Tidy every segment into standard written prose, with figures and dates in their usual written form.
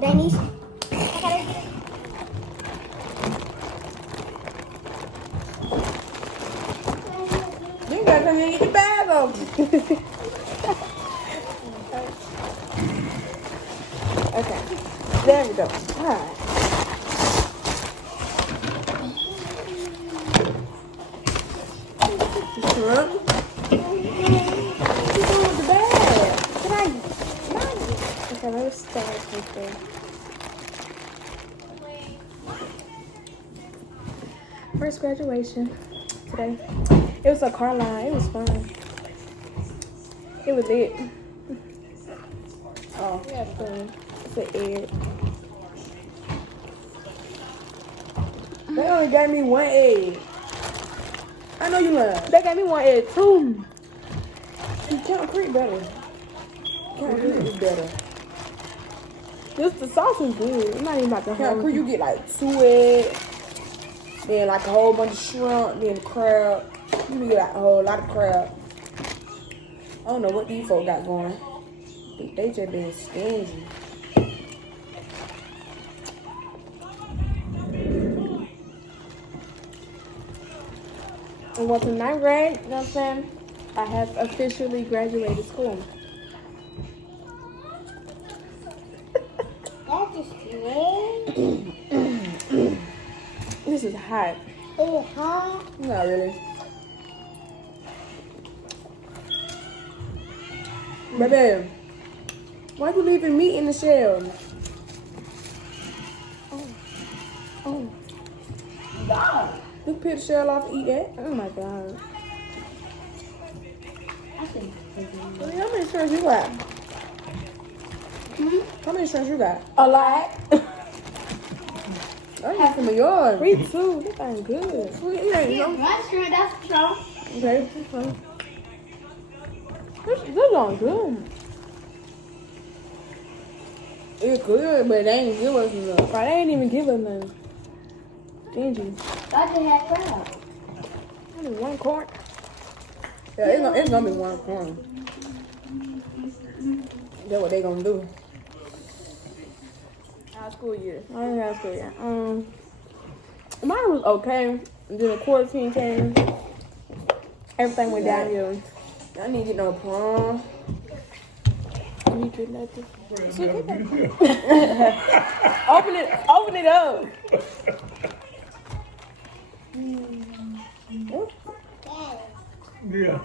Dennis. You gotta come here and get the bag open. Okay. There we go. Alright. Shrimp. What you doing with the bag? Can I? Okay, let me start with this. First graduation today. It was a car line. It was fun. It was lit. Oh, we had fun. It's an egg. They only gave me one egg. I know you lying. They gave me one egg too. Count Creek better. Count Creek is better. Just the sauce is good. I'm not even about to Count Creek, you get like 2 eggs, then like a whole bunch of shrimp, then crab. You get like a whole lot of crab. I don't know what these folks got going. They just been stingy. And what's in 9th grade, you know what I'm saying? I have officially graduated school. That is great. This is hot. It's hot. Not really. Baby, why you leaving meat in the shell? Oh. You can peel the shell off and eat that. Oh my god. How many shrimps you got? How many shrimps you got? A lot. I got some of yours. Me too. This thing good. Sweet. It ain't no. That's true. That's true. Okay. This on good. It's good, but they ain't give us enough. Right, they ain't even give us nothing. Stingy. I just had crab. Only 1 quart. Yeah, it's gonna be 1 quart. That's what they gonna do. High school year. I didn't have school year. Mine was okay. And then the quarantine came. Everything went downhill. I need to get no prom. You need to get nothing. Open it up. Yeah.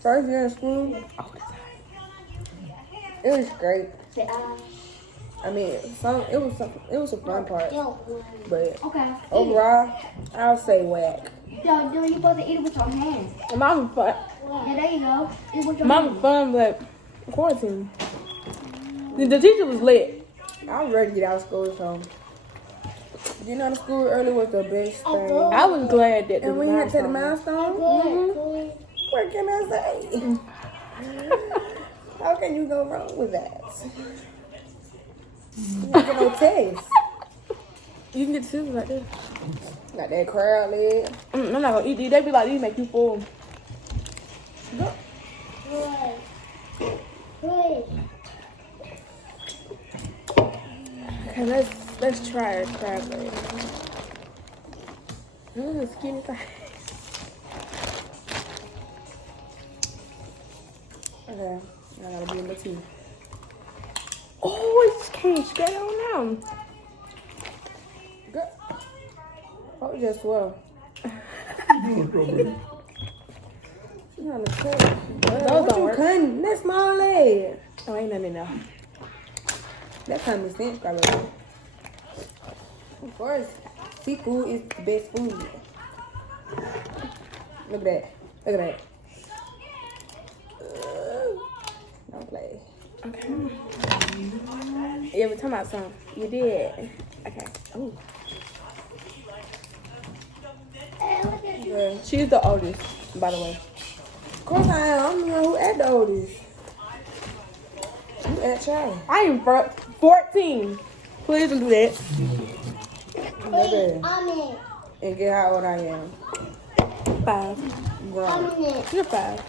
First year in school, it was great. I mean, it was a fun part, but Okay. overall, I'll say whack. Yo, you're supposed to eat it with your hands. Mine was fun. Yeah, there you go. Eat it with your Mine hands. was fun, but quarantine. The teacher was lit. I was ready to get out of school, so getting out of school early was the best thing. I was glad that. And we had to take the milestone. What can I say? How can you go wrong with that? You don't get no taste. You can get scissors like this. Like that crab leg. I'm not gonna eat these. They be like, these make you full. Go. Okay, let's try a crab leg. Skinny thing. Okay, I gotta be in the tea. Oh, it just came straight on now. Good. Oh, just well. She's on the cut. What you cutting? That small leg. Oh, ain't nothing in there. That kind of sense, probably. Of course, seafood is the best food. Look at that. Look at that. Don't play. Okay. You ever talking about something? You did. Okay. Ooh. Yeah. She's the oldest, by the way. Of course I am. I'm the one who at the oldest. You at child. I am 14. Please don't do that. Baby. And get how old I am. 5. Grown. You're 5.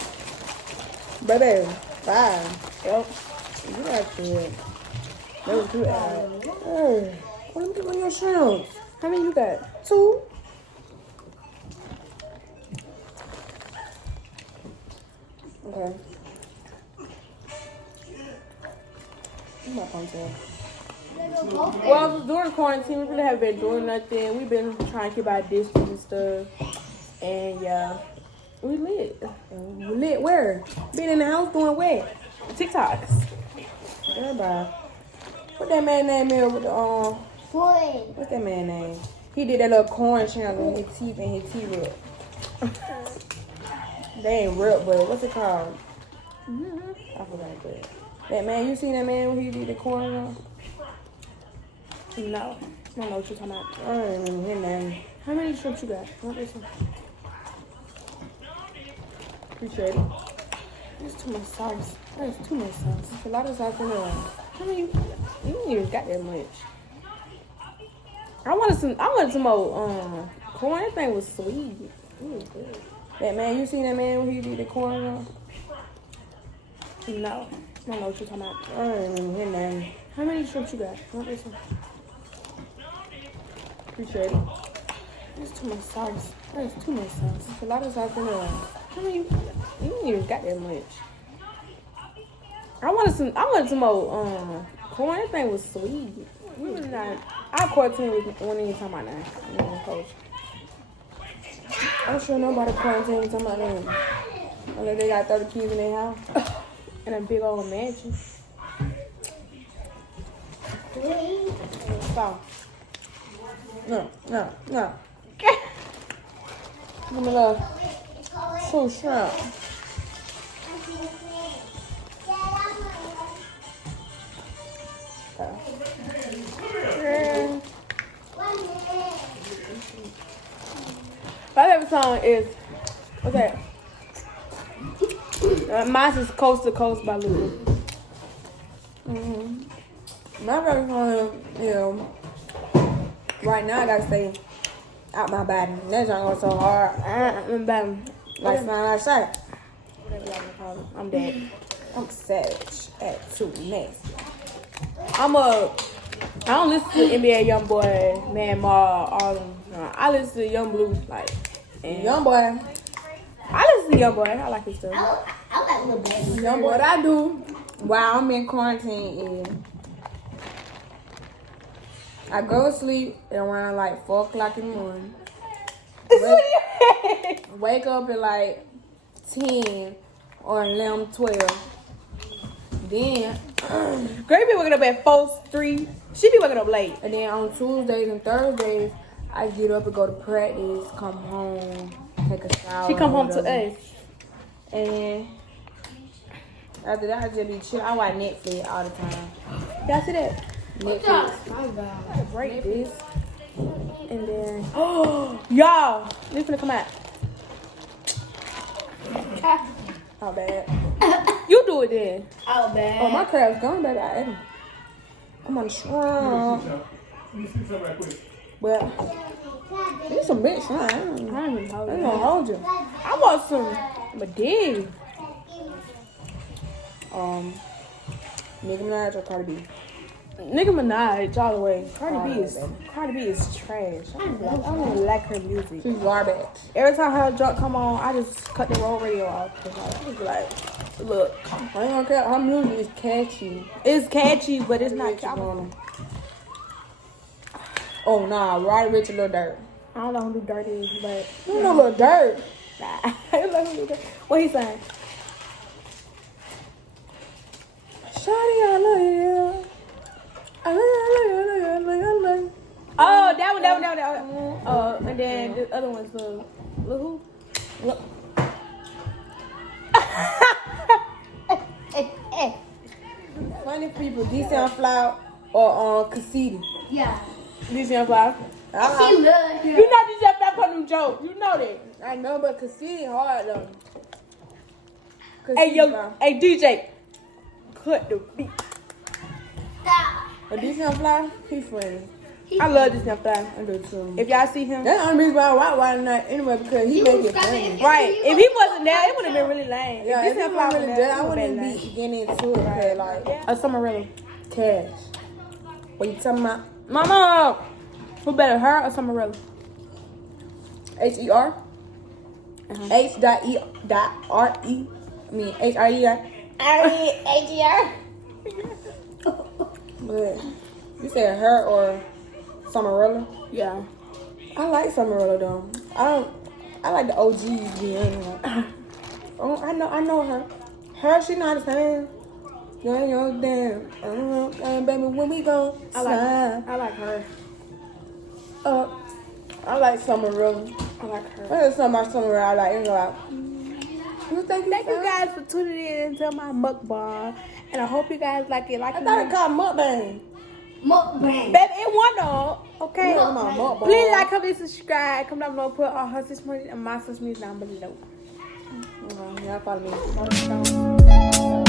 Baby, 5. Yep. You got to. That was too bad. Hey, let me get one of your shrimps. How many you got? 2. Okay. My ponytail. Well, during quarantine, we really haven't been doing nothing. We've been trying to keep our distance and stuff. And yeah, we lit. We lit where? Being in the house doing what? TikToks. Everybody. What that man name is with the what's that man name? He did that little corn channel with his teeth and his teeth up. They ain't real, but what's it called? I forgot that. That man, you seen that man when he did the corn on? No. I don't know what you're talking about. I don't remember his name. How many shrimps you got? What is it? Appreciate it. There's too much sauce. There's too much sauce. There's a lot of sauce in there. How many? You ain't even got that much. I wanted some more corn. That thing was sweet. It was good. That man, you seen that man when he did the corn on? No. I don't know what you're talking about. I don't remember his name. How many shrimps you got? What is it? Appreciate it. There's too much sauce. There's too much sauce. There's a lot of sauce in there. How many? You ain't even got that much. I wanted some more corn. That thing was sweet. We was not. Our quarantine wasn't even talking about that. Coach. I'm sure nobody quarantine talking about that. Unless they got 30 kids in their house and a big old mansion. Stop. No. Give me a little 2 shrimp. My favorite song is, okay, mine is Coast to Coast by Lulu. My favorite song is, Right Now I Gotta Stay Out My Body. That song goes so hard. Like Smile Outside. Whatever y'all wanna call it. I'm dead. I'm savage. At 2 nasty. I don't listen to NBA YoungBoy, Man Ma, all them. I listen to Young Blue, like, and YoungBoy. I listen to YoungBoy. I like his stuff. I like Lil Baby. YoungBoy, what I do while I'm in quarantine is I go to sleep at around like 4 o'clock in the morning. Wake up at like 10 or 11, 12. Then, Girl, be waking up at 4, 3. She be waking up late. And then on Tuesdays and Thursdays, I get up and go to practice, come home, take a shower. She come home to us. And then after that, I just be chill. I watch Netflix all the time. Y'all see that? Netflix. My God. Break this. And then, oh, y'all, this finna come out. How bad? You do it then. Oh, bad. Oh, my crab's gone, baby. I ate 'em. I'm on the shrimp. Let me see something right quick. But these some big shrimp. I ain't even hold gonna hold you. I want some Madea. Nicki Minaj or Cardi B? Nicki Minaj all the way. Cardi All B the is way. trash. I don't even like her music. She's garbage. Every time her junk come on, I just cut the whole radio off. Cause I was like, look, I ain't gonna care. Her music is catchy. it's catchy, but it's not catchy. Oh, nah. Roddy Ricch and Lil Durk. I don't know who Dirty is, but You know Lil Durk. nah. I don't know who Dirty. What he saying? Shawty, I love you. I love you. Oh, that one. And then the other one's look who? Look. Funny people, DC Flower or Cassidy. Yeah. DC Flower. She love him. You know DJ Flower put them jokes. You know that. I know, but Cassidy hard though. Hey Cassidy, hey DJ, cut the beat. Stop. But DC Flower, he funny. I love this young fly. I do too. If y'all see him, That's the only reason why I watch night anyway, because he make it funny. right? If he wasn't there, it would have been really lame. Yeah, if if this he young fly wasn't was really there, there, I it wouldn't been be getting into it. Cause like a Summerella. cash. What you talking about? Mama, who better, her or Summerella? H-E-R? H.E.R.E. I mean H-R-E-R. ADR. But you said her or Summerella? Yeah. I like Summerella though. I like the OG Gianna. Oh, I know her. Her, she not the same. You ain't damn. Baby, when we go slide I like her. up. I like Summerella. I like her. There's something about Summerella I like. It's like, you think Thank you guys for tuning in to my mukbang, and I hope you guys like it. Like I thought it called mukbang. Mukbang. baby, it one though. Okay. You know my mukbang. Please like, comment, subscribe. Come down below, put all her social media and my social media down below. Y'all follow me.